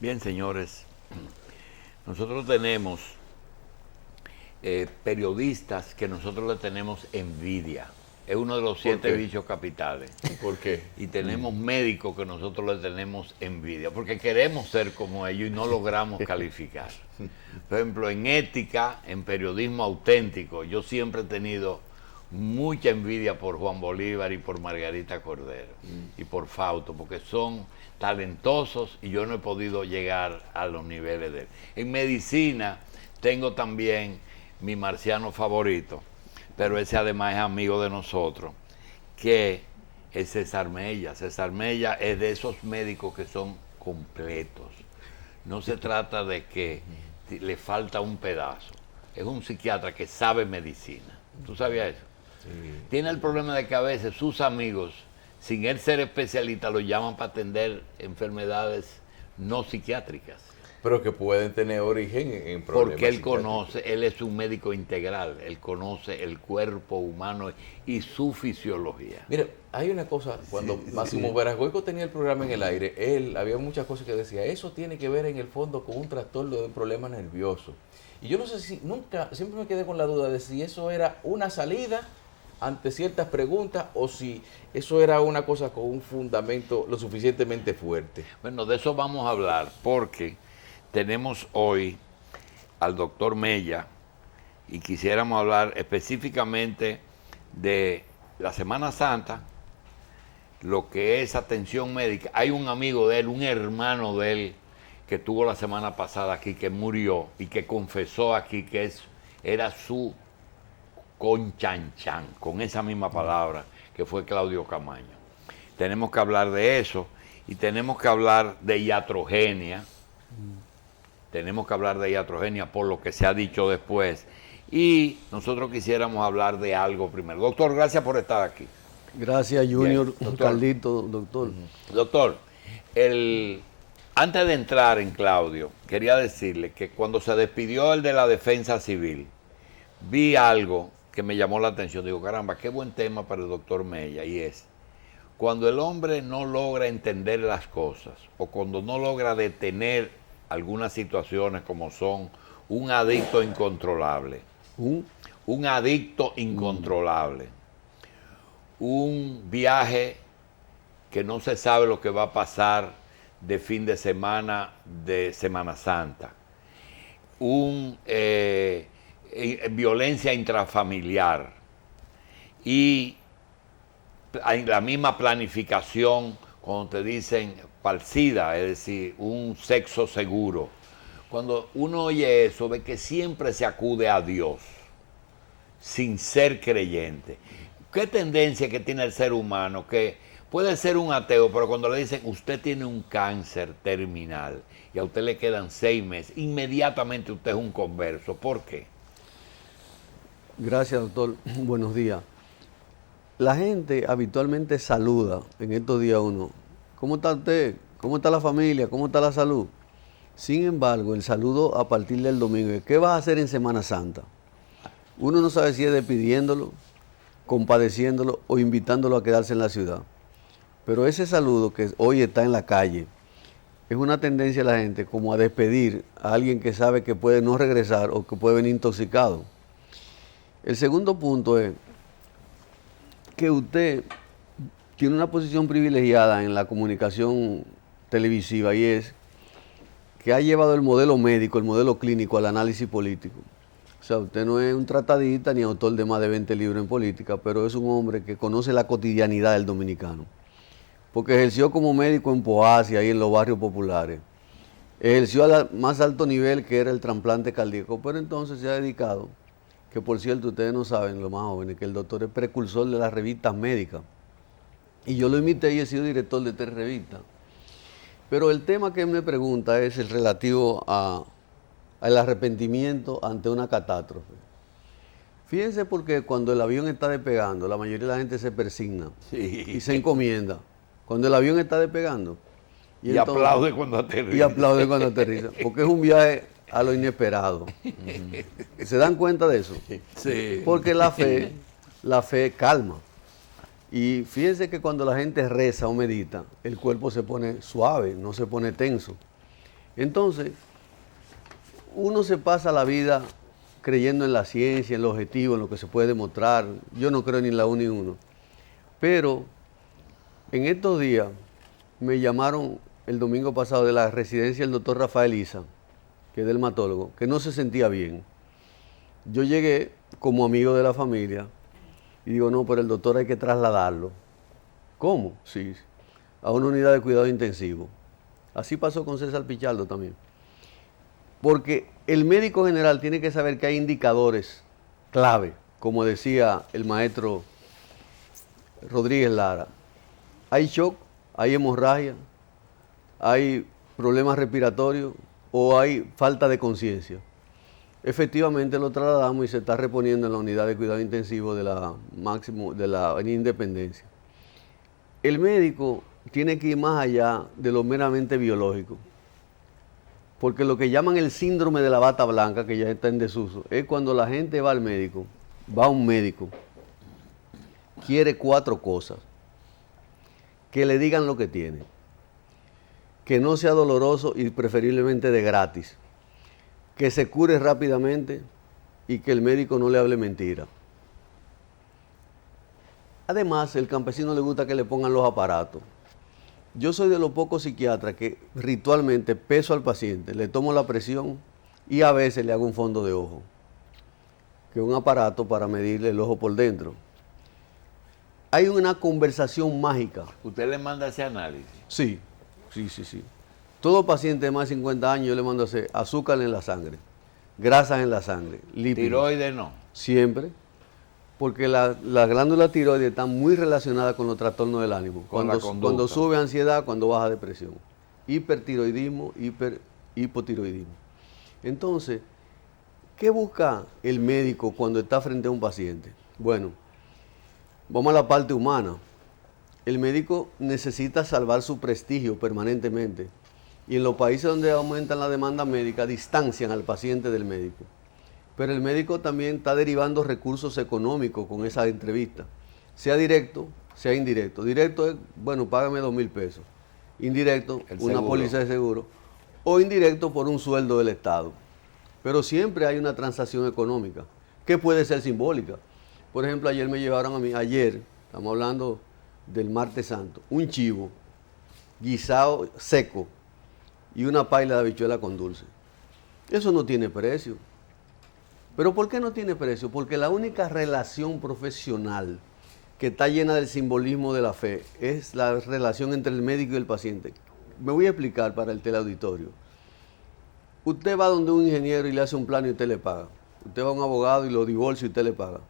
Bien, señores, nosotros tenemos periodistas que nosotros le tenemos envidia. Es uno de los ¿Por 7 qué? vicios capitales. ¿Por qué? Y tenemos médicos que nosotros le tenemos envidia, porque queremos ser como ellos y no logramos calificar. Por ejemplo, en ética, en periodismo auténtico, yo siempre he tenido mucha envidia por Juan Bolívar y por Margarita Cordero y por Fausto, porque son talentosos y yo no he podido llegar a los niveles de él. En medicina tengo también mi marciano favorito, pero ese además es amigo de nosotros, que es César Mella. César Mella es de esos médicos que son completos. No se trata de que le falta un pedazo. Es un psiquiatra que sabe medicina. ¿Tú sabías eso? Tiene el problema de que a veces sus amigos, sin él ser especialista, lo llaman para atender enfermedades no psiquiátricas. Pero que pueden tener origen en problemas Porque él psiquiátricos. conoce, él es un médico integral, él conoce el cuerpo humano y su fisiología. Mira, hay una cosa, cuando Máximo Verasgoico tenía el programa en el aire, él había muchas cosas que decía, eso tiene que ver en el fondo con un trastorno de un problema nervioso. Y yo no sé si, siempre me quedé con la duda de si eso era una salida ante ciertas preguntas o si eso era una cosa con un fundamento lo suficientemente fuerte. Bueno, de eso vamos a hablar porque tenemos hoy al doctor Mella y quisiéramos hablar específicamente de la Semana Santa, lo que es atención médica. Hay un amigo de él, un hermano de él, que tuvo la semana pasada aquí, que murió y que confesó aquí que era su conchanchan, con esa misma palabra, que fue Claudio Camaño. Tenemos que hablar de eso y tenemos que hablar de iatrogenia. Tenemos que hablar de iatrogenia por lo que se ha dicho después. Y nosotros quisiéramos hablar de algo primero. Doctor, gracias por estar aquí. Gracias, Junior. Bien, doctor. Carlito, doctor. Doctor, antes de entrar en Claudio, quería decirle que cuando se despidió el de la defensa civil, vi algo que me llamó la atención. Digo, caramba, qué buen tema para el doctor Mella. Y es, cuando el hombre no logra entender las cosas o cuando no logra detener algunas situaciones como son un adicto incontrolable, un adicto incontrolable, un viaje que no se sabe lo que va a pasar de fin de semana, de Semana Santa, violencia intrafamiliar y la misma planificación cuando te dicen falsida, es decir, un sexo seguro. Cuando uno oye eso, ve que siempre se acude a Dios, sin ser creyente. ¿Qué tendencia que tiene el ser humano? Que puede ser un ateo, pero cuando le dicen, usted tiene un cáncer terminal y a usted le quedan 6 meses, inmediatamente usted es un converso. ¿Por qué? Gracias, doctor. Buenos días. La gente habitualmente saluda en estos días uno. ¿Cómo está usted? ¿Cómo está la familia? ¿Cómo está la salud? Sin embargo, el saludo a partir del domingo es, ¿qué vas a hacer en Semana Santa? Uno no sabe si es despidiéndolo, compadeciéndolo o invitándolo a quedarse en la ciudad. Pero ese saludo que hoy está en la calle es una tendencia de la gente como a despedir a alguien que sabe que puede no regresar o que puede venir intoxicado. El segundo punto es que usted tiene una posición privilegiada en la comunicación televisiva y es que ha llevado el modelo médico, el modelo clínico al análisis político. O sea, usted no es un tratadista ni autor de más de 20 libros en política, pero es un hombre que conoce la cotidianidad del dominicano. Porque ejerció como médico en Poasia, ahí en los barrios populares. Ejerció al más alto nivel, que era el trasplante cardíaco, pero entonces se ha dedicado, que por cierto ustedes no saben, los más jóvenes, que el doctor es precursor de las revistas médicas. Y yo lo imité y he sido director de 3 revistas. Pero el tema que él me pregunta es el relativo al arrepentimiento ante una catástrofe. Fíjense porque cuando el avión está despegando, la mayoría de la gente se persigna y se encomienda. Cuando el avión está despegando. Y entonces, aplaude cuando aterriza. Y aplaude cuando aterriza. Porque es un viaje a lo inesperado. ¿Se dan cuenta de eso? Sí. Porque la fe calma. Y fíjense que cuando la gente reza o medita, el cuerpo se pone suave, no se pone tenso. Entonces, uno se pasa la vida creyendo en la ciencia, en los objetivos, en lo que se puede demostrar. Yo no creo ni en la 1 ni 1. Pero en estos días me llamaron el domingo pasado de la residencia del doctor Rafael Isa, que es dermatólogo, que no se sentía bien. Yo llegué como amigo de la familia y digo, no, pero el doctor hay que trasladarlo. ¿Cómo? Sí, a una unidad de cuidado intensivo. Así pasó con César Pichardo también. Porque el médico general tiene que saber que hay indicadores clave, como decía el maestro Rodríguez Lara. Hay shock, hay hemorragia, hay problemas respiratorios o hay falta de conciencia. Efectivamente lo trasladamos y se está reponiendo en la unidad de cuidado intensivo de la Avenida Independencia. El médico tiene que ir más allá de lo meramente biológico, porque lo que llaman el síndrome de la bata blanca, que ya está en desuso, es cuando la gente va al médico, va a un médico, quiere 4 cosas: que le digan lo que tiene, que no sea doloroso y preferiblemente de gratis, que se cure rápidamente y que el médico no le hable mentira. Además, el campesino le gusta que le pongan los aparatos. Yo soy de los pocos psiquiatras que ritualmente peso al paciente, le tomo la presión y a veces le hago un fondo de ojo, que es un aparato para medirle el ojo por dentro. Hay una conversación mágica. ¿Usted le manda ese análisis? Sí. Todo paciente de más de 50 años yo le mando a hacer azúcar en la sangre, grasas en la sangre, lípidos. ¿Tiroides no? Siempre. Porque la glándula tiroides está muy relacionada con los trastornos del ánimo. Cuando sube ansiedad, cuando baja depresión. Hipertiroidismo, hipotiroidismo. Entonces, ¿qué busca el médico cuando está frente a un paciente? Bueno, vamos a la parte humana. El médico necesita salvar su prestigio permanentemente. Y en los países donde aumentan la demanda médica, distancian al paciente del médico. Pero el médico también está derivando recursos económicos con esa entrevista, sea directo, sea indirecto. Directo es, bueno, págame 2,000 pesos. Indirecto, una póliza de seguro. O indirecto por un sueldo del Estado. Pero siempre hay una transacción económica, que puede ser simbólica. Por ejemplo, ayer me llevaron a mí, estamos hablando del martes santo, un chivo guisado seco y una paila de habichuela con dulce. Eso no tiene precio. ¿Pero por qué no tiene precio? Porque la única relación profesional que está llena del simbolismo de la fe es la relación entre el médico y el paciente. Me voy a explicar para el teleauditorio. Usted va donde un ingeniero y le hace un plano y usted le paga. Usted va a un abogado y lo divorcia y usted le paga.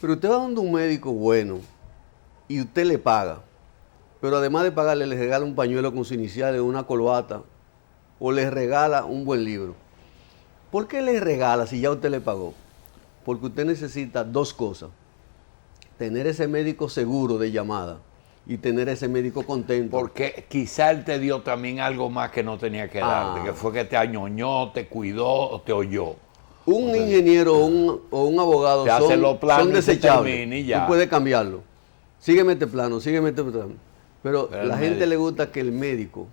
Pero usted va donde un médico bueno y usted le paga. Pero además de pagarle, le regala un pañuelo con sus iniciales, una corbata, o le regala un buen libro. ¿Por qué le regala si ya usted le pagó? Porque usted necesita 2 cosas. Tener ese médico seguro de llamada y tener ese médico contento. Porque quizá él te dio también algo más que no tenía que darte, que fue que te añoñó, te cuidó, te oyó. Un ingeniero o un abogado son desechables. Y ya. Tú puedes cambiarlo. Sígueme este plano. Pero a la gente le gusta que el médico,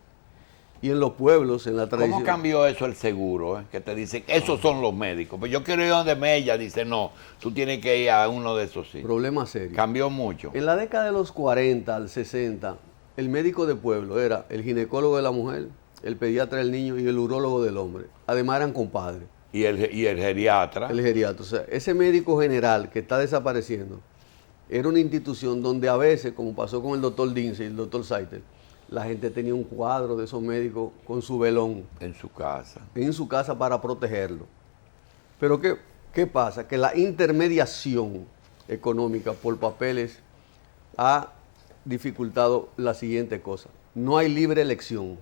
y en los pueblos, en la tradición... ¿Cómo cambió eso el seguro? Que te dicen, esos son los médicos. Pues yo quiero ir donde Mella, dice, no, tú tienes que ir a uno de esos sitios. Problema serio. Cambió mucho. En la década de los 40 al 60, el médico de pueblo era el ginecólogo de la mujer, el pediatra del niño y el urólogo del hombre. Además eran compadres. ¿Y el geriatra? El geriatra. O sea, ese médico general que está desapareciendo era una institución donde a veces, como pasó con el doctor Dince y el doctor Saiter, la gente tenía un cuadro de esos médicos con su velón. En su casa. En su casa para protegerlo. Pero ¿qué pasa? Que la intermediación económica por papeles ha dificultado la siguiente cosa. No hay libre elección.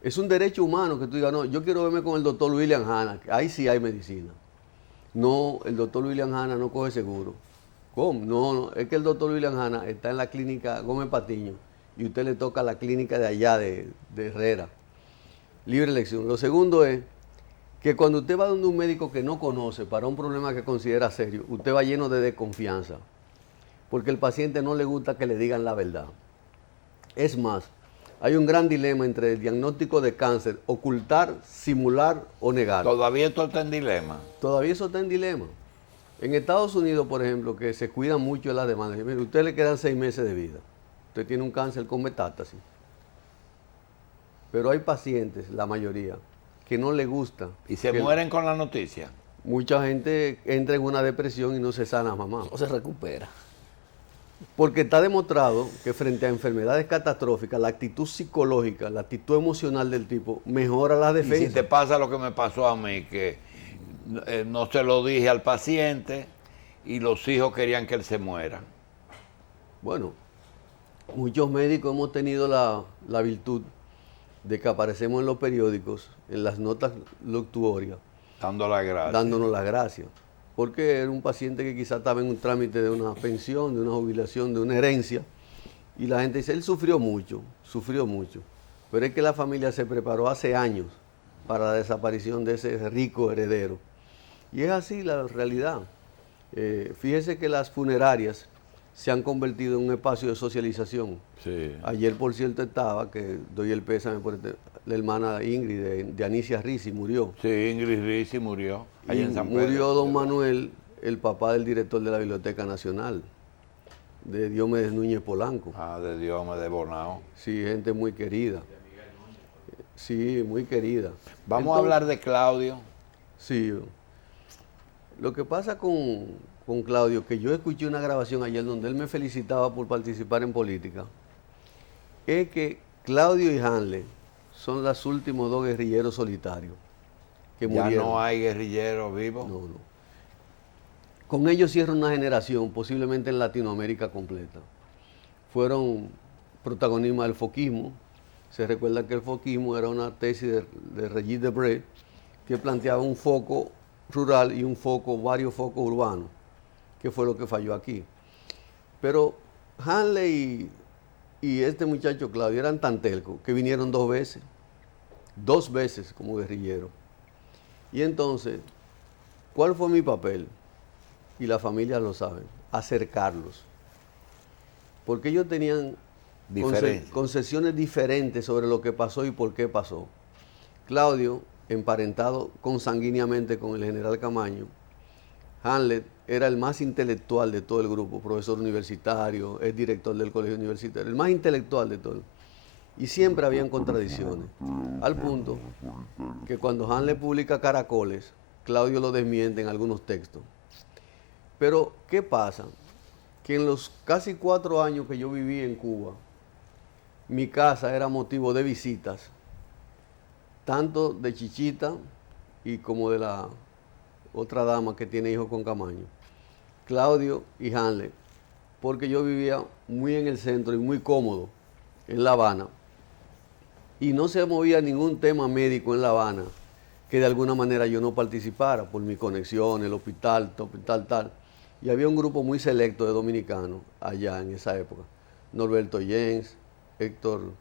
Es un derecho humano que tú digas, no, yo quiero verme con el doctor William Hanna, ahí sí hay medicina. No, el doctor William Hanna no coge seguro. ¿Cómo? No, es que el doctor William Hanna está en la clínica Gómez Patiño y usted le toca la clínica de allá, de Herrera. Libre elección. Lo segundo es que cuando usted va donde un médico que no conoce para un problema que considera serio, usted va lleno de desconfianza, porque al paciente no le gusta que le digan la verdad. Es más, Hay un gran dilema entre el diagnóstico de cáncer, ocultar, simular o negar. Todavía esto está en dilema. Todavía eso está en dilema. En Estados Unidos, por ejemplo, que se cuidan mucho de las demandas. Mire, usted le quedan 6 meses de vida. Usted tiene un cáncer con metástasis. Pero hay pacientes, la mayoría, que no le gusta. Y se mueren con la noticia. Mucha gente entra en una depresión y no se sana, mamá. O se recupera. Porque está demostrado que frente a enfermedades catastróficas, la actitud psicológica, la actitud emocional del tipo mejora las Y si defensas. te pasa lo que me pasó a mí, que no se lo dije al paciente y los hijos querían que él se muera. Bueno, muchos médicos hemos tenido la virtud de que aparecemos en los periódicos, en las notas luctuorias, Dando las gracias. dándonos las gracias. Porque era un paciente que quizás estaba en un trámite de una pensión, de una jubilación, de una herencia, y la gente dice, él sufrió mucho, pero es que la familia se preparó hace años para la desaparición de ese rico heredero. Y es así la realidad. Fíjese que las funerarias se han convertido en un espacio de socialización. Sí. Ayer, por cierto, estaba, que doy el pésame por la hermana Ingrid, de Anicia Risi, murió. Sí, Ingrid Risi murió. Allá Y en San Pedro. murió don Manuel, el papá del director de la Biblioteca Nacional, de Diomedes Núñez Polanco. Ah, de Dios me de Bonao. Sí, gente muy querida. Sí, muy querida. Vamos a hablar de Claudio. Sí. Lo que pasa con Claudio, que yo escuché una grabación ayer donde él me felicitaba por participar en política, es que Claudio y Hanley son los últimos 2 guerrilleros solitarios que Ya murieron. no hay guerrilleros vivos. No. Con ellos cierra una generación, posiblemente en Latinoamérica completa. Fueron protagonistas del foquismo. Se recuerda que el foquismo era una tesis de Regis Debray que planteaba un foco rural y varios focos urbanos, que fue lo que falló aquí. Pero Hanley y este muchacho Claudio eran tan telcos que vinieron 2 veces como guerrilleros. Y entonces, ¿cuál fue mi papel? Y la familia lo sabe, acercarlos. Porque ellos tenían concesiones diferentes sobre lo que pasó y por qué pasó. Claudio, emparentado consanguíneamente con el general Camaño, Hanley era el más intelectual de todo el grupo, profesor universitario, es director del colegio universitario, el más intelectual de todo. Y siempre habían contradicciones, al punto que cuando Hanley publica Caracoles, Claudio lo desmiente en algunos textos. Pero, ¿qué pasa? Que en los casi 4 años que yo viví en Cuba, mi casa era motivo de visitas, tanto de Chichita y como de la otra dama que tiene hijos con Camaño, Claudio y Hanley, porque yo vivía muy en el centro y muy cómodo en La Habana, y no se movía ningún tema médico en La Habana que de alguna manera yo no participara por mi conexión, el hospital, tal. Y había un grupo muy selecto de dominicanos allá en esa época. Norberto Jens, Héctor,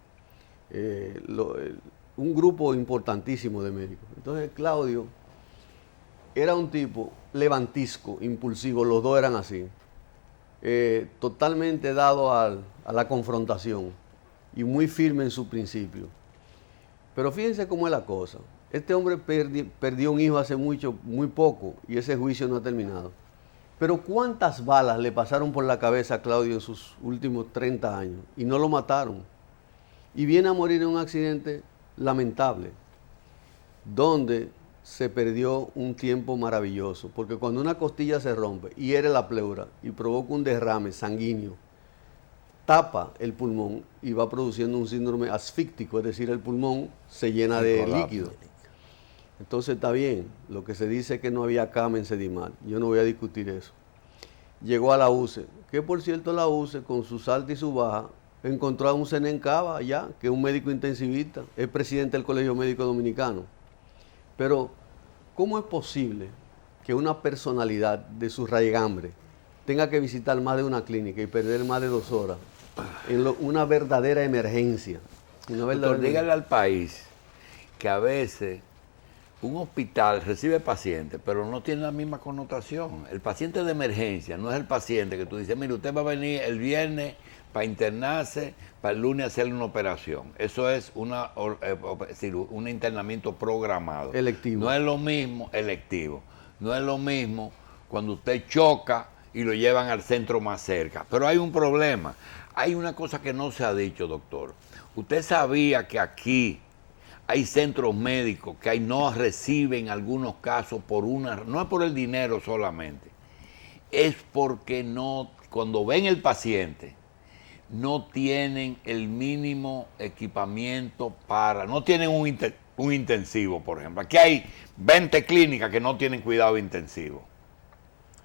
un grupo importantísimo de médicos. Entonces Claudio era un tipo levantisco, impulsivo, los dos eran así. Totalmente dado a la confrontación y muy firme en su principio. Pero fíjense cómo es la cosa. Este hombre perdió un hijo hace muy poco, y ese juicio no ha terminado. Pero ¿cuántas balas le pasaron por la cabeza a Claudio en sus últimos 30 años? Y no lo mataron. Y viene a morir en un accidente lamentable, donde se perdió un tiempo maravilloso. Porque cuando una costilla se rompe, hiere la pleura y provoca un derrame sanguíneo, tapa el pulmón y va produciendo un síndrome asfíctico, es decir, el pulmón se llena de líquido. Entonces está bien, lo que se dice es que no había cama en Sedimar, yo no voy a discutir eso. Llegó a la UCE, que por cierto la UCE con sus altas y sus bajas encontró a un Senencaba allá, que es un médico intensivista, es presidente del Colegio Médico Dominicano. Pero, ¿cómo es posible que una personalidad de su raigambre tenga que visitar más de una clínica y perder más de 2 horas en una verdadera emergencia? Doctor, dígale al país que a veces un hospital recibe pacientes, pero no tiene la misma connotación. El paciente de emergencia no es el paciente que tú dices, mire, usted va a venir el viernes para internarse, para el lunes hacerle una operación. Eso es un internamiento programado. Electivo. No es lo mismo, electivo. No es lo mismo cuando usted choca y lo llevan al centro más cerca. Pero hay un problema. Hay una cosa que no se ha dicho, doctor. Usted sabía que aquí hay centros médicos que no reciben algunos casos no es por el dinero solamente, es porque cuando ven el paciente, no tienen el mínimo equipamiento no tienen un intensivo, por ejemplo. Aquí hay 20 clínicas que no tienen cuidado intensivo.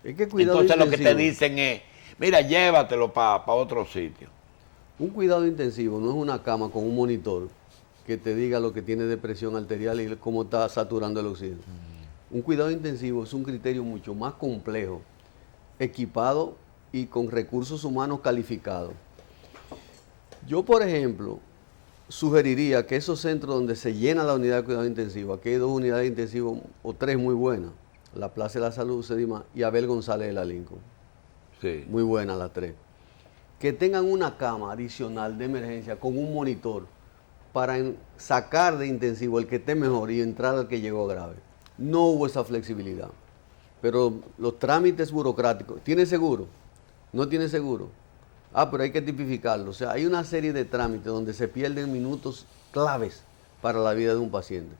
Es que cuidado Entonces intensivo, lo que te dicen es, mira, llévatelo para otro sitio. un cuidado intensivo no es una cama con un monitor que te diga lo que tiene de presión arterial y cómo está saturando el oxígeno. Un cuidado intensivo es un criterio mucho más complejo, equipado y con recursos humanos calificados. Yo, por ejemplo, sugeriría que esos centros donde se llena la unidad de cuidado intensivo, aquí hay 2 unidades intensivas o 3 muy buenas, la Plaza de la Salud, Sedima y Abel González de la Lincoln. Sí. Muy buenas las 3. Que tengan una cama adicional de emergencia con un monitor para sacar de intensivo el que esté mejor y entrar al que llegó grave. No hubo esa flexibilidad. Pero los trámites burocráticos, ¿tiene seguro? ¿No tiene seguro? Pero hay que tipificarlo. O sea, hay una serie de trámites donde se pierden minutos claves para la vida de un paciente.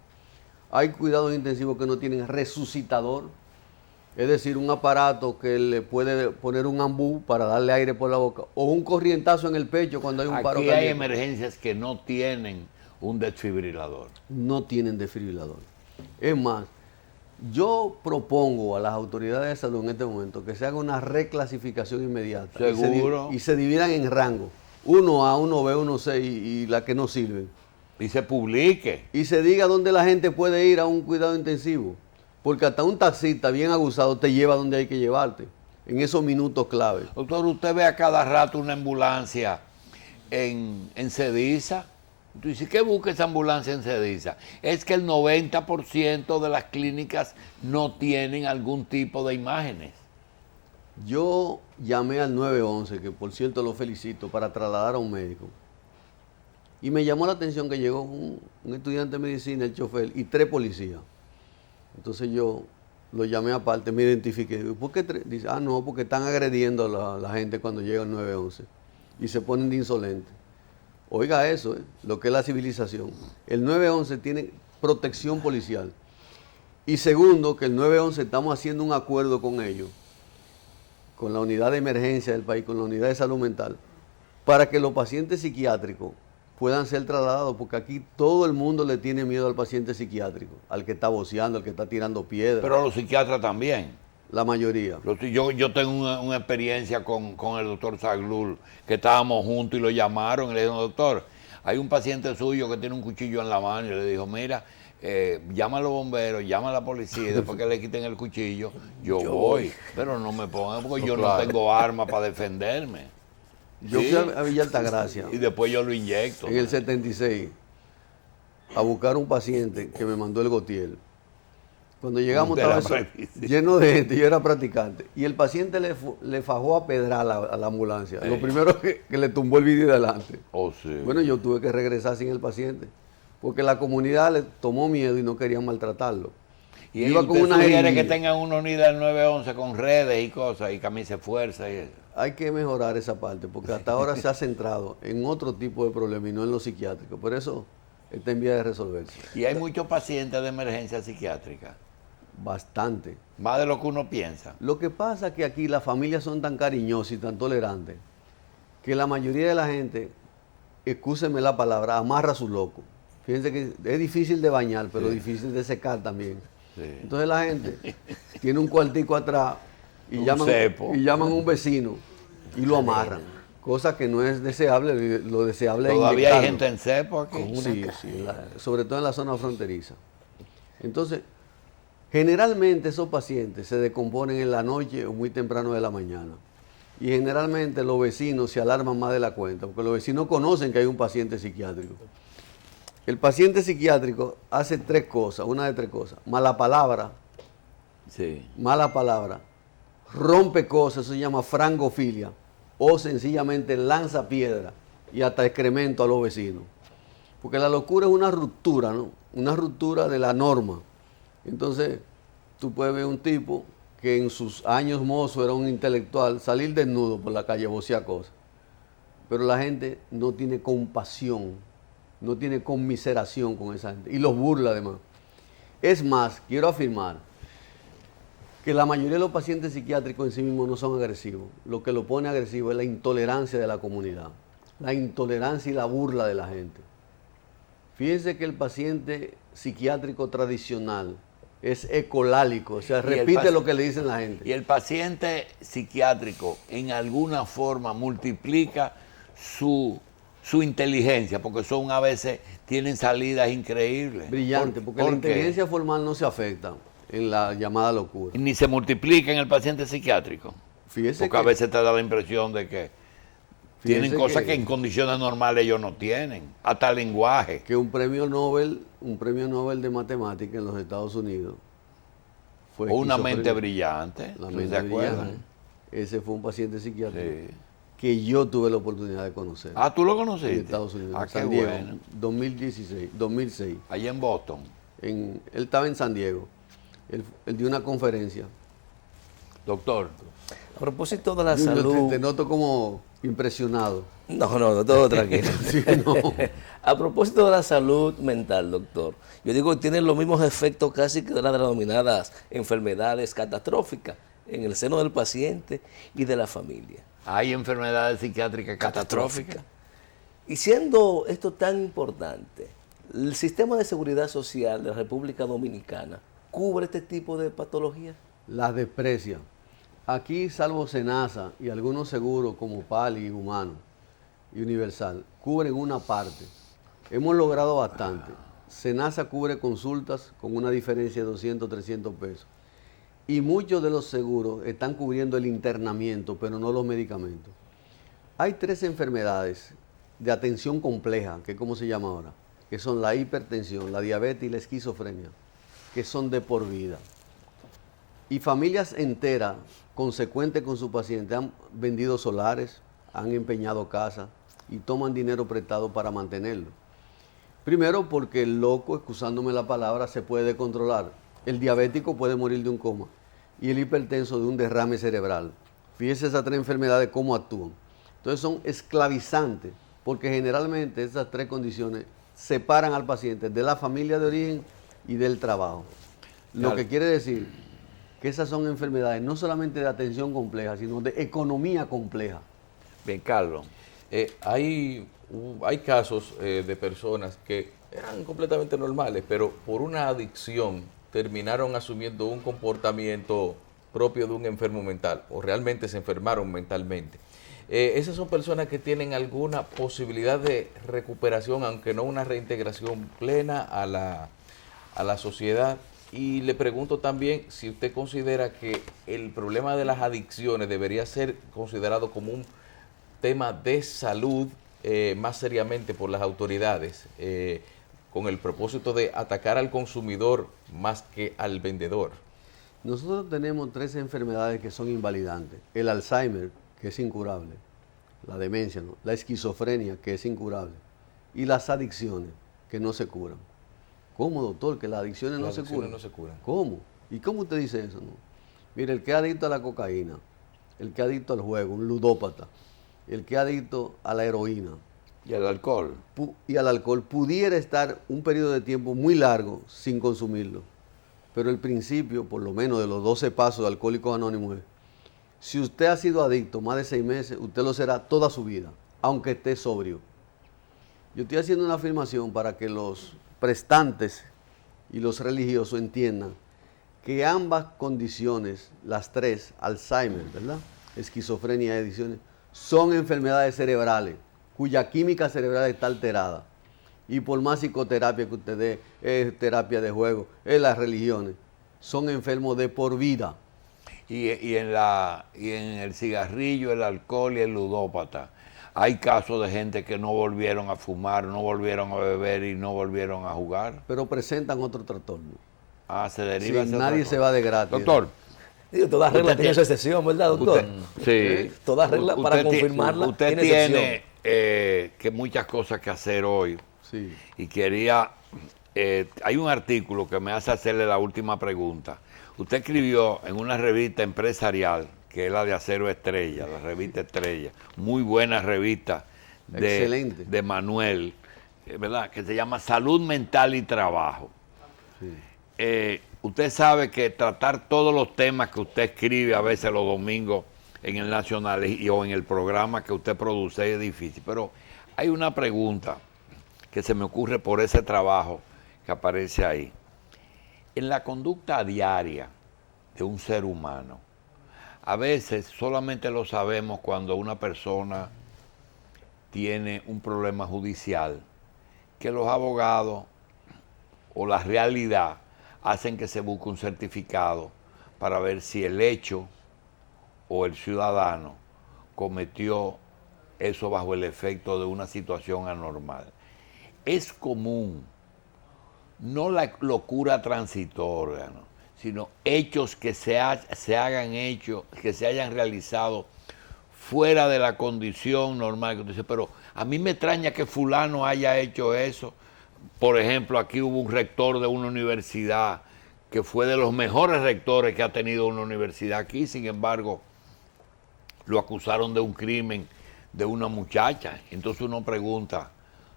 Hay cuidados intensivos que no tienen resucitador, es decir, un aparato que le puede poner un ambú para darle aire por la boca, o un corrientazo en el pecho cuando hay un paro Aquí cardíaco. hay emergencias que no tienen un desfibrilador. No tienen desfibrilador. Es más, yo propongo a las autoridades de salud en este momento que se haga una reclasificación inmediata. Seguro. Y se dividan en rango. 1A, 1B, 1C y la que no sirven. Y se publique. Y se diga dónde la gente puede ir a un cuidado intensivo. Porque hasta un taxista bien abusado te lleva donde hay que llevarte, en esos minutos clave. Doctor, usted ve a cada rato una ambulancia en Cediza. Tú dices, ¿qué busca esa ambulancia en Cediza? Es que el 90% de las clínicas no tienen algún tipo de imágenes. Yo llamé al 911, que por cierto lo felicito, para trasladar a un médico. Y me llamó la atención que llegó un estudiante de medicina, el chofer, y 3 policías. Entonces yo lo llamé aparte, me identifiqué. ¿Por qué 3? Dice, no, porque están agrediendo a la gente cuando llega el 911. Y se ponen de insolentes. Oiga eso, lo que es la civilización. El 911 tiene protección policial. Y segundo, que el 911 estamos haciendo un acuerdo con ellos, con la unidad de emergencia del país, con la unidad de salud mental, para que los pacientes psiquiátricos puedan ser trasladados, porque aquí todo el mundo le tiene miedo al paciente psiquiátrico, al que está voceando, al que está tirando piedras. Pero a los psiquiatras también. La mayoría. Yo tengo una experiencia con el doctor Zaglul, que estábamos juntos y lo llamaron y le dijeron, doctor, hay un paciente suyo que tiene un cuchillo en la mano, y le dijo, mira, llama a los bomberos, llama a la policía, y después que le quiten el cuchillo, yo voy. Pero no me pongan, porque yo no tengo arma para defenderme. Yo fui a Villa Altagracia. Y después yo lo inyecto. En el 76, a buscar un paciente que me mandó el Gotiel. Cuando llegamos estaba lleno de gente, yo era practicante. Y el paciente le fajó a pedrar a la ambulancia. Lo primero que le tumbó el vidrio de delante. Sí. Bueno, yo tuve que regresar sin el paciente. Porque la comunidad le tomó miedo y no querían maltratarlo. Y iba con una sugiere que tengan una unidad del 911 con redes y cosas y camisa de fuerza y eso. Hay que mejorar esa parte, porque hasta ahora se ha centrado en otro tipo de problemas y no en lo psiquiátrico. Por eso está en vía de resolverse. Y hay muchos pacientes de emergencia psiquiátrica. Bastante. Más de lo que uno piensa. Lo que pasa es que aquí las familias son tan cariñosas y tan tolerantes que la mayoría de la gente, excúsenme la palabra, amarra a su loco. Fíjense que es difícil de bañar, pero difícil de secar también. Sí. Entonces la gente tiene un cuartico atrás y llaman a un vecino y lo amarran. Cosa que no es deseable, lo deseable es ¿Todavía hay gente en cepo aquí? Sí, sobre todo en la zona fronteriza. Entonces, generalmente esos pacientes se descomponen en la noche o muy temprano de la mañana. Y generalmente los vecinos se alarman más de la cuenta, porque los vecinos conocen que hay un paciente psiquiátrico. El paciente psiquiátrico hace 3 cosas, una de 3 cosas. Mala palabra, rompe cosas, eso se llama frangofilia, o sencillamente lanza piedra y hasta excremento a los vecinos. Porque la locura es una ruptura, ¿no? Una ruptura de la norma. Entonces, tú puedes ver un tipo que en sus años mozo era un intelectual, salir desnudo por la calle, vocear cosas. Pero la gente no tiene compasión, no tiene conmiseración con esa gente y los burla además. Es más, quiero afirmar que la mayoría de los pacientes psiquiátricos en sí mismos no son agresivos. Lo que lo pone agresivo es la intolerancia de la comunidad, la intolerancia y la burla de la gente. Fíjense que el paciente psiquiátrico tradicional es ecolálico, o sea, repite lo que le dicen la gente. Y el paciente psiquiátrico en alguna forma multiplica su inteligencia, porque son a veces, tienen salidas increíbles. Brillante, porque la inteligencia formal no se afecta en la llamada locura. Ni se multiplica en el paciente psiquiátrico. Fíjese porque a veces te da la impresión de que tienen cosas que en condiciones normales ellos no tienen, hasta lenguaje. Que un premio Nobel de matemática en los Estados Unidos fue o una mente brillante. La mente brillante. Ese fue un paciente psiquiátrico que yo tuve la oportunidad de conocer. Ah, ¿tú lo conociste? En Estados Unidos, ah, en San Diego, 2006. Allá en Boston. Él estaba en San Diego. Él dio una conferencia. Doctor. A propósito de la salud... Te noto como impresionado. No, todo tranquilo. Sí, no. A propósito de la salud mental, doctor, yo digo que tiene los mismos efectos casi que de las denominadas enfermedades catastróficas en el seno del paciente y de la familia. Hay enfermedades psiquiátricas catastróficas. Y siendo esto tan importante, ¿el sistema de seguridad social de la República Dominicana cubre este tipo de patologías? Las desprecia. Aquí, salvo Senasa y algunos seguros como Pali, Humano y Universal, cubren una parte. Hemos logrado bastante. Senasa cubre consultas con una diferencia de 200, 300 pesos. Y muchos de los seguros están cubriendo el internamiento, pero no los medicamentos. Hay 3 enfermedades de atención compleja, que es como se llama ahora, que son la hipertensión, la diabetes y la esquizofrenia, que son de por vida. Y familias enteras, consecuentes con su paciente, han vendido solares, han empeñado casas y toman dinero prestado para mantenerlo. Primero porque el loco, excusándome la palabra, se puede controlar. El diabético puede morir de un coma y el hipertenso de un derrame cerebral. Fíjese esas 3 enfermedades cómo actúan. Entonces son esclavizantes porque generalmente esas 3 condiciones separan al paciente de la familia de origen y del trabajo. Lo que quiere decir que esas son enfermedades no solamente de atención compleja, sino de economía compleja. Bien, Carlos. Hay casos de personas que eran completamente normales, pero por una adicción terminaron asumiendo un comportamiento propio de un enfermo mental, o realmente se enfermaron mentalmente. Esas son personas que tienen alguna posibilidad de recuperación, aunque no una reintegración plena a la sociedad. Y le pregunto también si usted considera que el problema de las adicciones debería ser considerado como un tema de salud más seriamente por las autoridades, con el propósito de atacar al consumidor más que al vendedor. Nosotros tenemos 3 enfermedades que son invalidantes. El Alzheimer, que es incurable, la demencia, ¿no? La esquizofrenia, que es incurable, y las adicciones, que no se curan. ¿Cómo, doctor? Que las adicciones no se curan. ¿Cómo? ¿Y cómo usted dice eso? No? Mire, el que es adicto a la cocaína, el que es adicto al juego, un ludópata, el que es adicto a la heroína y al alcohol, pudiera estar un periodo de tiempo muy largo sin consumirlo. Pero el principio, por lo menos de los 12 pasos de Alcohólicos Anónimos, es: si usted ha sido adicto más de 6 meses, usted lo será toda su vida, aunque esté sobrio. Yo estoy haciendo una afirmación para que los prestantes y los religiosos entiendan que ambas condiciones, las 3, Alzheimer, ¿verdad?, esquizofrenia y adicciones, son enfermedades cerebrales cuya química cerebral está alterada. Y por más psicoterapia que usted dé, terapia de juego, las religiones, son enfermos de por vida. Y en el cigarrillo, el alcohol y el ludópata, hay casos de gente que no volvieron a fumar, no volvieron a beber y no volvieron a jugar. Pero presentan otro trastorno. Se deriva. Sí, nadie se va de gratis. Doctor, Digo, toda regla Usted tiene su excepción, ¿verdad, doctor? Sí. Toda regla para Usted confirmarla Usted tiene tiene excepción. que muchas cosas que hacer hoy. Sí. Y quería, hay un artículo que me hace hacerle la última pregunta. Usted escribió en una revista empresarial, que es la de Acero Estrella, la revista Estrella, muy buena revista Excelente. de Manuel, ¿verdad? Que se llama Salud Mental y Trabajo. Sí. Usted sabe que tratar todos los temas que usted escribe a veces los domingos en el Nacional o en el programa que usted produce es difícil, pero hay una pregunta que se me ocurre por ese trabajo que aparece ahí. En la conducta diaria de un ser humano, a veces solamente lo sabemos cuando una persona tiene un problema judicial, que los abogados o la realidad hacen que se busque un certificado para ver si el hecho o el ciudadano cometió eso bajo el efecto de una situación anormal. Es común, no la locura transitoria, ¿no?, sino hechos que se hayan hecho, que se hayan realizado fuera de la condición normal. Que tú dices, pero a mí me extraña que fulano haya hecho eso. Por ejemplo, aquí hubo un rector de una universidad que fue de los mejores rectores que ha tenido una universidad aquí, sin embargo, lo acusaron de un crimen de una muchacha. Entonces uno pregunta,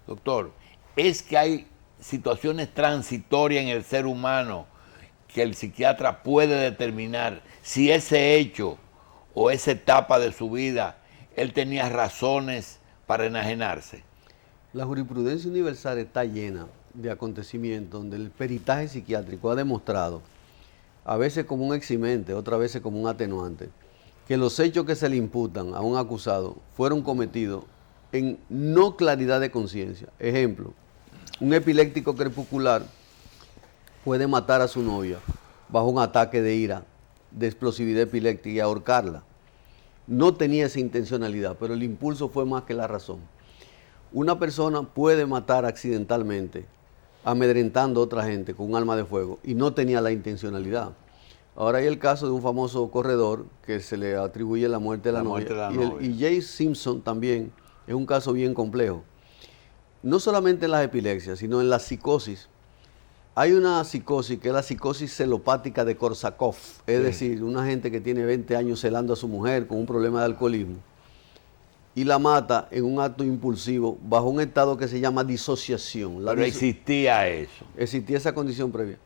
doctor, ¿es que hay situaciones transitorias en el ser humano que el psiquiatra puede determinar si ese hecho o esa etapa de su vida él tenía razones para enajenarse? La jurisprudencia universal está llena de acontecimientos donde el peritaje psiquiátrico ha demostrado, a veces como un eximente, otras veces como un atenuante, que los hechos que se le imputan a un acusado fueron cometidos en no claridad de conciencia. Ejemplo, un epiléptico crepuscular puede matar a su novia bajo un ataque de ira, de explosividad epiléptica y ahorcarla. No tenía esa intencionalidad, pero el impulso fue más que la razón. Una persona puede matar accidentalmente, amedrentando a otra gente con un arma de fuego, y no tenía la intencionalidad. Ahora hay el caso de un famoso corredor que se le atribuye la muerte de la novia. Y Jay Simpson también es un caso bien complejo. No solamente en las epilepsias, sino en la psicosis. Hay una psicosis que es la psicosis celopática de Korsakoff, es decir, una gente que tiene 20 años celando a su mujer con un problema de alcoholismo y la mata en un acto impulsivo bajo un estado que se llama disociación. Pero existía eso. Existía esa condición previa.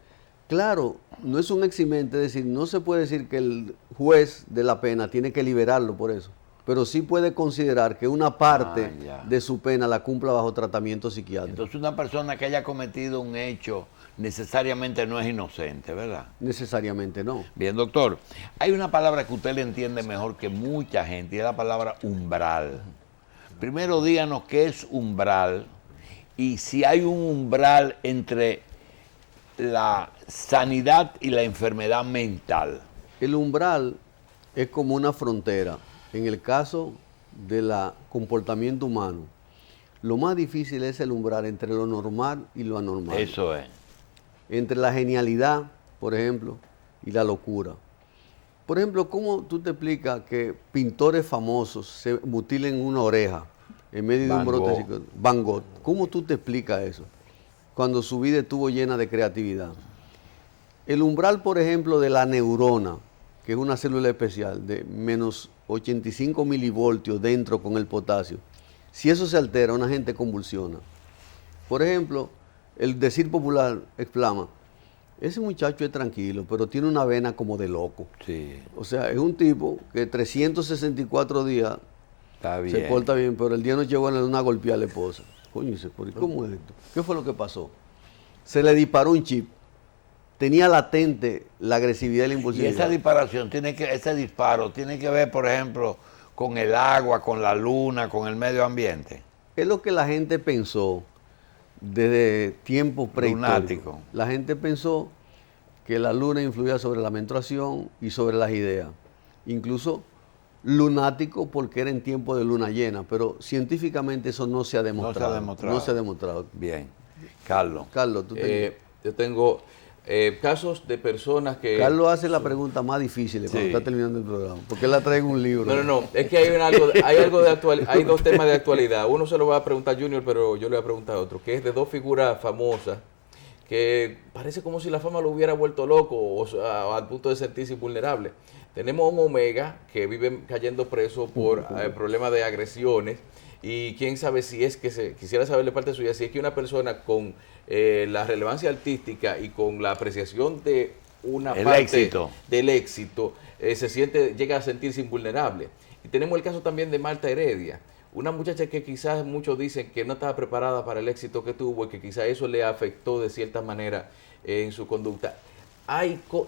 Claro, no es un eximente, es decir, no se puede decir que el juez de la pena tiene que liberarlo por eso, pero sí puede considerar que una parte de su pena la cumpla bajo tratamiento psiquiátrico. Entonces una persona que haya cometido un hecho necesariamente no es inocente, ¿verdad? Necesariamente no. Bien, doctor, hay una palabra que usted le entiende mejor que mucha gente, y es la palabra umbral. Primero díganos qué es umbral y si hay un umbral entre la sanidad y la enfermedad mental. El umbral es como una frontera. En el caso del comportamiento humano, lo más difícil es el umbral entre lo normal y lo anormal. Eso es. Entre la genialidad, por ejemplo, y la locura. Por ejemplo, ¿cómo tú te explicas que pintores famosos se mutilen una oreja en medio de un brote psicótico? Van Gogh. ¿Cómo tú te explicas eso? Cuando su vida estuvo llena de creatividad. El umbral, por ejemplo, de la neurona, que es una célula especial de menos 85 milivoltios dentro con el potasio. Si eso se altera, una gente convulsiona. Por ejemplo, el decir popular exclama, ese muchacho es tranquilo, pero tiene una vena como de loco. Sí. O sea, es un tipo que 364 días se porta bien, pero el día no llegó a una golpeada a la esposa. Coño, ¿cómo es esto? ¿Qué fue lo que pasó? Se le disparó un chip. Tenía latente la agresividad y la impulsividad. Y esa disparación, ese disparo, tiene que ver, por ejemplo, con el agua, con la luna, con el medio ambiente. Es lo que la gente pensó desde tiempos prehistóricos. La gente pensó que la luna influía sobre la menstruación y sobre las ideas. Incluso lunático porque era en tiempo de luna llena, pero científicamente eso no se ha demostrado. No se ha demostrado. Bien. Carlos. Carlos, tú yo tengo casos de personas que... Carlos hace la pregunta más difícil cuando está terminando el programa, porque él la trae en un libro. No, es que hay dos temas de actualidad. Uno se lo va a preguntar a Junior, pero yo le voy a preguntar a otro, que es de dos figuras famosas, que parece como si la fama lo hubiera vuelto loco, o sea, al punto de sentirse vulnerable. Tenemos a un Omega que vive cayendo preso por problemas de agresiones, y quién sabe si es que quisiera saber de parte suya, si es que una persona con la relevancia artística y con la apreciación de una parte del éxito, llega a sentirse invulnerable. Y tenemos el caso también de Marta Heredia, una muchacha que quizás muchos dicen que no estaba preparada para el éxito que tuvo y que quizás eso le afectó de cierta manera en su conducta.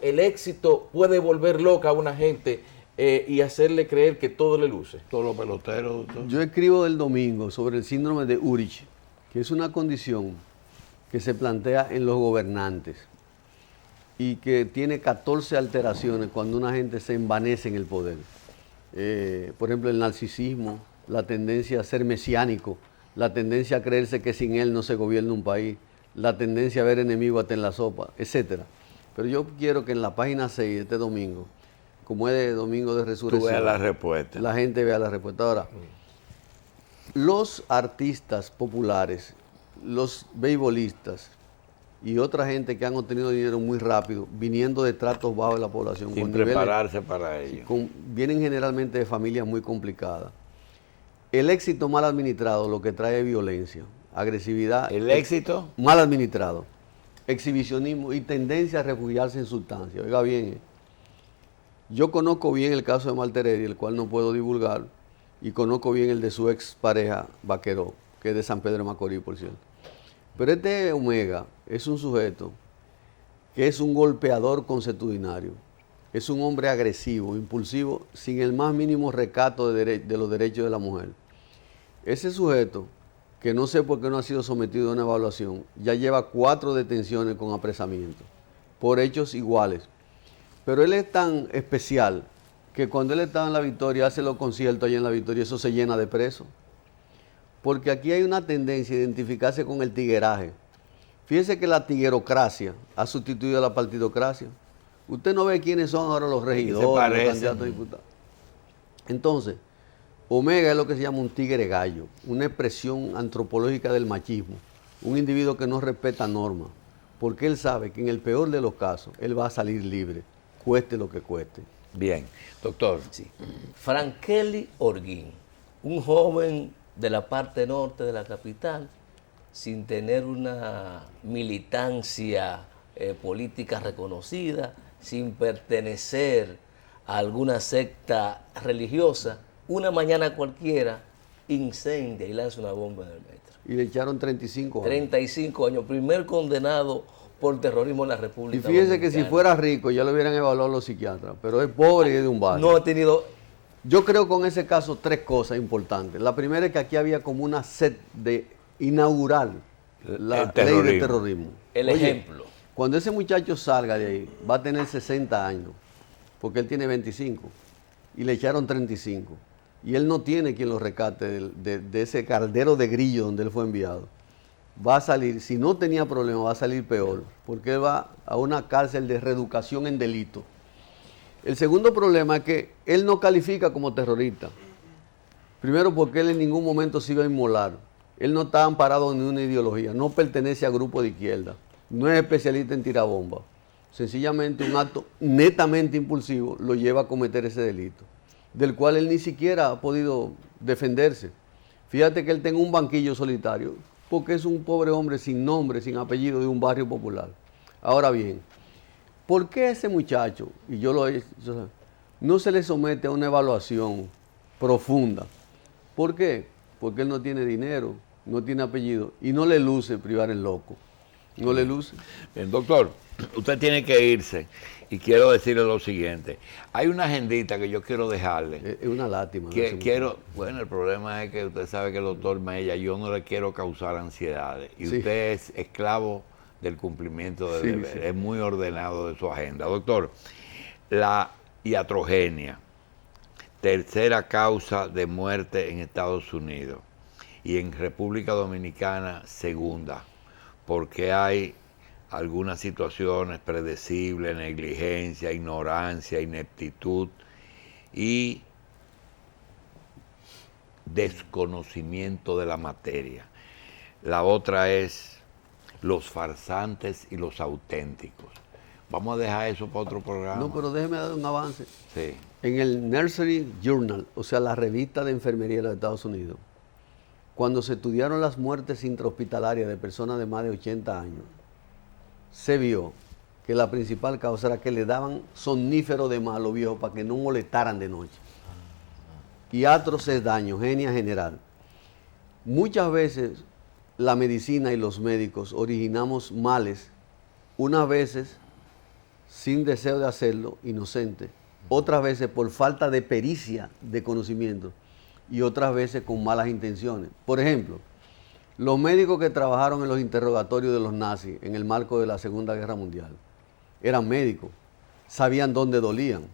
El éxito puede volver loca a una gente y hacerle creer que todo le luce. Todos los peloteros. Doctor. Yo escribo el domingo sobre el síndrome de Urich, que es una condición que se plantea en los gobernantes y que tiene 14 alteraciones cuando una gente se envanece en el poder. Por ejemplo, el narcisismo, la tendencia a ser mesiánico, la tendencia a creerse que sin él no se gobierna un país, la tendencia a ver enemigo hasta en la sopa, etc. Pero yo quiero que en la página 6 de este domingo, como es de domingo de resurrección, tú veas la respuesta. La gente vea la respuesta. Ahora, los artistas populares, los beisbolistas y otra gente que han obtenido dinero muy rápido, viniendo de tratos bajos de la población, sin prepararse para ello, vienen generalmente de familias muy complicadas. El éxito mal administrado lo que trae es violencia, agresividad. ¿El éxito? Mal administrado, exhibicionismo y tendencia a refugiarse en sustancias. Oiga bien, yo conozco bien el caso de Marta Heredia, el cual no puedo divulgar, y conozco bien el de su ex pareja Vaqueró, que es de San Pedro de Macorís, por cierto. Pero este Omega es un sujeto que es un golpeador consuetudinario, es un hombre agresivo, impulsivo, sin el más mínimo recato de los derechos de la mujer. Ese sujeto, que no sé por qué no ha sido sometido a una evaluación, ya lleva 4 detenciones con apresamiento, por hechos iguales. Pero él es tan especial que cuando él está en La Victoria, hace los conciertos allá en La Victoria, eso se llena de presos. Porque aquí hay una tendencia a identificarse con el tigueraje. Fíjese que la tiguerocracia ha sustituido a la partidocracia. Usted no ve quiénes son ahora los regidores, los candidatos a diputados. Entonces, Omega es lo que se llama un tigre gallo, una expresión antropológica del machismo, un individuo que no respeta normas, porque él sabe que en el peor de los casos, él va a salir libre, cueste lo que cueste. Bien, doctor. Sí. Frankeli Orguín, un joven de la parte norte de la capital, sin tener una militancia política reconocida, sin pertenecer a alguna secta religiosa, una mañana cualquiera incendia y lanza una bomba en el metro. Y le echaron 35 años. 35 años, primer condenado por terrorismo en la República Dominicana. Y fíjese Dominicana. que si fuera rico ya lo hubieran evaluado los psiquiatras, pero es pobre y es de un barrio. No ha tenido... Yo creo con ese caso 3 cosas importantes. La primera es que aquí había como una sed de inaugurar la ley de terrorismo. El ejemplo. Cuando ese muchacho salga de ahí, va a tener 60 años, porque él tiene 25, y le echaron 35. Y él no tiene quien lo rescate de ese caldero de grillo donde él fue enviado. Va a salir, si no tenía problema, va a salir peor, porque él va a una cárcel de reeducación en delito. El segundo problema es que él no califica como terrorista. Primero porque él en ningún momento se iba a inmolar. Él no está amparado en una ideología, no pertenece a grupo de izquierda, no es especialista en tirabomba. Sencillamente un acto netamente impulsivo lo lleva a cometer ese delito, del cual él ni siquiera ha podido defenderse. Fíjate que él tenga un banquillo solitario, porque es un pobre hombre sin nombre, sin apellido, de un barrio popular. Ahora bien, ¿por qué ese muchacho, y yo lo he hecho, no se le somete a una evaluación profunda? ¿Por qué? Porque él no tiene dinero, no tiene apellido y no le luce privar el loco. No le luce. Bien, doctor, usted tiene que irse y quiero decirle lo siguiente. Hay una agendita que yo quiero dejarle. Es una lástima. Bueno, el problema es que usted sabe que el doctor Mella, yo no le quiero causar ansiedades y usted es esclavo del cumplimiento del deber. Es muy ordenado de su agenda. Doctor, la iatrogenia, tercera causa de muerte en Estados Unidos y en República Dominicana, segunda, porque hay algunas situaciones predecibles, negligencia, ignorancia, ineptitud y desconocimiento de la materia. La otra es los farsantes y los auténticos. Vamos a dejar eso para otro programa. No, pero déjeme dar un avance. Sí. En el Nursery Journal, o sea, la revista de enfermería de los Estados Unidos, cuando se estudiaron las muertes intrahospitalarias de personas de más de 80 años, se vio que la principal causa era que le daban somnífero de más a los viejos para que no molestaran de noche. Iatrogenia es daño, genia general. Muchas veces la medicina y los médicos originamos males, unas veces sin deseo de hacerlo, inocente, otras veces por falta de pericia de conocimiento y otras veces con malas intenciones. Por ejemplo, los médicos que trabajaron en los interrogatorios de los nazis en el marco de la Segunda Guerra Mundial eran médicos, sabían dónde dolían.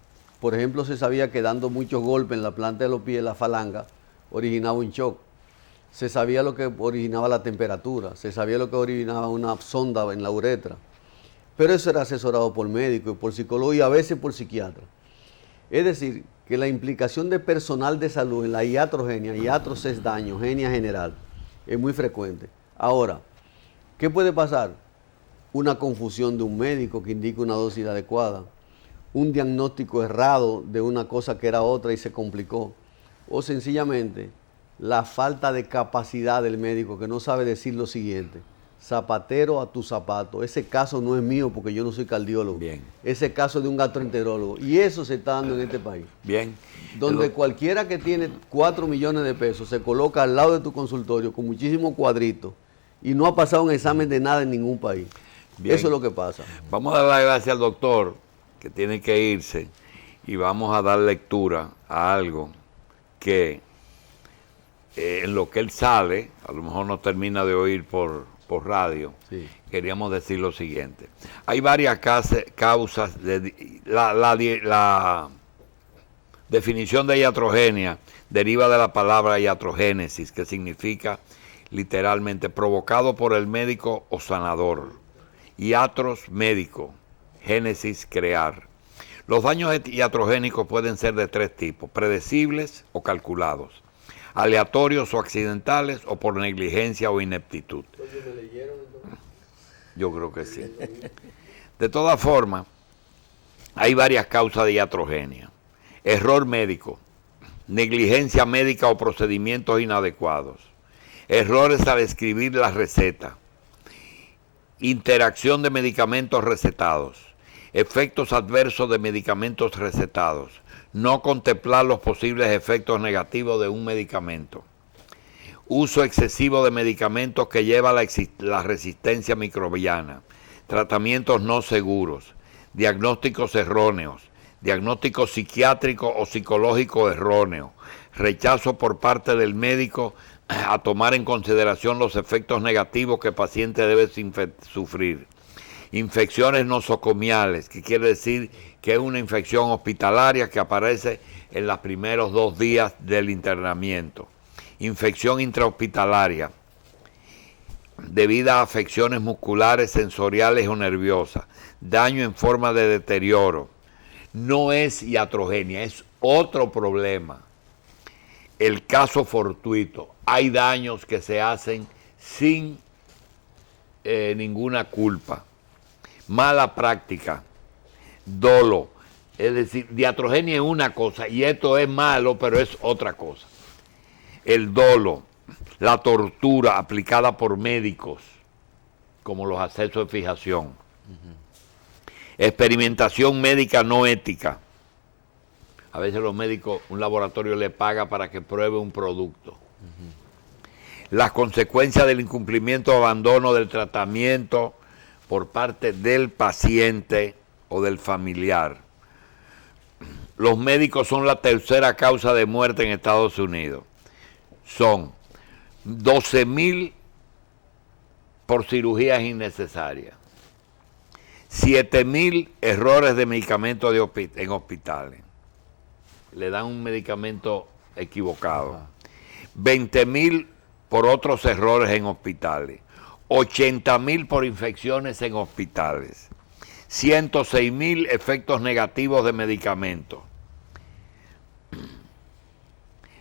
Por ejemplo, se sabía que dando muchos golpes en la planta de los pies, la falanga, originaba un shock. Se sabía lo que originaba la temperatura, se sabía lo que originaba una sonda en la uretra. Pero eso era asesorado por médicos, por psicólogos y a veces por psiquiatras. Es decir, que la implicación de personal de salud en la iatrogenia, iatrogenia es daño, genia general, es muy frecuente. Ahora, ¿qué puede pasar? Una confusión de un médico que indica una dosis adecuada, un diagnóstico errado de una cosa que era otra y se complicó, o sencillamente la falta de capacidad del médico que no sabe decir lo siguiente: zapatero a tu zapato. Ese caso no es mío porque yo no soy cardiólogo. Bien. Ese caso es de un gastroenterólogo. Y eso se está dando en este país. Bien. Donde cualquiera que tiene 4 millones de pesos se coloca al lado de tu consultorio con muchísimos cuadritos y no ha pasado un examen de nada en ningún país. Bien. Eso es lo que pasa. Vamos a dar las gracias al doctor, que tiene que irse, y vamos a dar lectura a algo que en lo que él sale, a lo mejor no termina de oír por radio, sí. Queríamos decir lo siguiente. Hay varias causas. La definición de iatrogenia deriva de la palabra iatrogénesis, que significa literalmente provocado por el médico o sanador. Iatros, médico. Génesis, crear. Los daños iatrogénicos pueden ser de 3 tipos: predecibles o calculados, aleatorios o accidentales, o por negligencia o ineptitud. Yo creo que sí. De todas formas, hay varias causas de iatrogenia. Error médico, negligencia médica o procedimientos inadecuados, errores al escribir la receta, interacción de medicamentos recetados, efectos adversos de medicamentos recetados, no contemplar los posibles efectos negativos de un medicamento, uso excesivo de medicamentos que lleva a la resistencia microbiana, tratamientos no seguros, diagnósticos erróneos, diagnóstico psiquiátrico o psicológico erróneo, rechazo por parte del médico a tomar en consideración los efectos negativos que el paciente debe sufrir, infecciones nosocomiales, que quiere decir que es una infección hospitalaria que aparece en los primeros 2 días del internamiento, infección intrahospitalaria debido a afecciones musculares, sensoriales o nerviosas, daño en forma de deterioro. No es iatrogenia, es otro problema. El caso fortuito. Hay daños que se hacen sin ninguna culpa. Mala práctica, dolo. Es decir, iatrogenia es una cosa y esto es malo, pero es otra cosa. El dolo, la tortura aplicada por médicos, como los accesos de fijación. Experimentación médica no ética. A veces los médicos, un laboratorio le paga para que pruebe un producto. Las consecuencias del incumplimiento o abandono del tratamiento por parte del paciente o del familiar. Los médicos son la tercera causa de muerte en Estados Unidos. Son 12,000 por cirugías innecesarias, 7,000 errores de medicamentos en hospitales. Le dan un medicamento equivocado. 20,000 por otros errores en hospitales. 80.000 por infecciones en hospitales, 106.000 efectos negativos de medicamentos.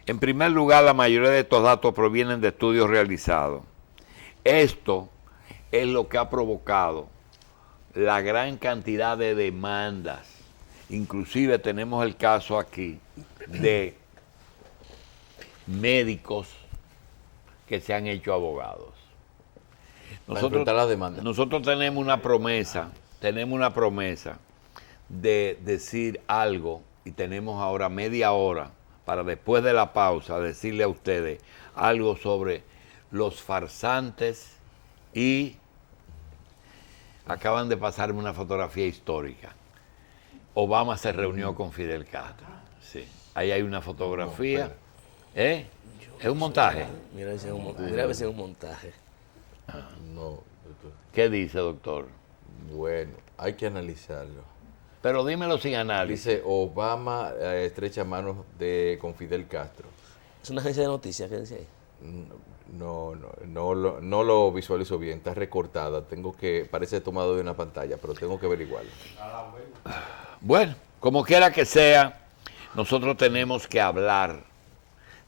En primer lugar, la mayoría de estos datos provienen de estudios realizados. Esto es lo que ha provocado la gran cantidad de demandas. Inclusive tenemos el caso aquí de médicos que se han hecho abogados. Nosotros tenemos una promesa de decir algo y tenemos ahora media hora para después de la pausa decirle a ustedes algo sobre los farsantes y acaban de pasarme una fotografía histórica. Obama se reunió con Fidel Castro. Sí. Ahí hay una fotografía. ¿Es un montaje? Mira a ver si es un montaje. No, doctor. ¿Qué dice, doctor? Bueno, hay que analizarlo. Pero dímelo sin análisis. Dice Obama estrecha manos con Fidel Castro. ¿Es una agencia de noticias que dice ahí? No lo visualizo bien, está recortada. Parece tomado de una pantalla, pero tengo que averiguarlo. Bueno, como quiera que sea, nosotros tenemos que hablar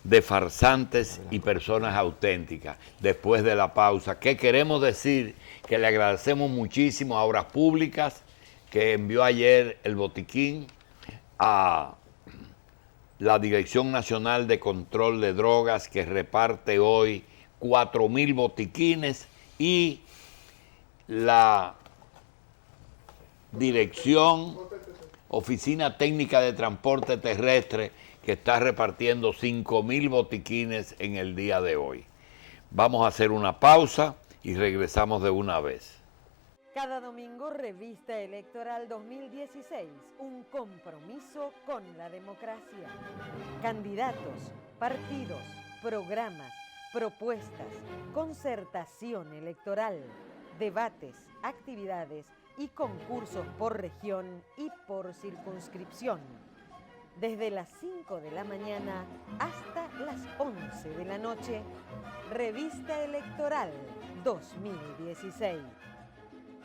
de farsantes y personas auténticas después de la pausa. ¿Qué queremos decir? Que le agradecemos muchísimo a Obras Públicas, que envió ayer el botiquín a la Dirección Nacional de Control de Drogas, que reparte hoy 4.000 botiquines, y la Dirección Oficina Técnica de Transporte Terrestre, que está repartiendo 5.000 botiquines en el día de hoy. Vamos a hacer una pausa y regresamos de una vez. Cada domingo, Revista Electoral 2016, un compromiso con la democracia. Candidatos, partidos, programas, propuestas, concertación electoral, debates, actividades y concursos por región y por circunscripción. Desde las 5 de la mañana hasta las 11 de la noche, Revista Electoral 2016.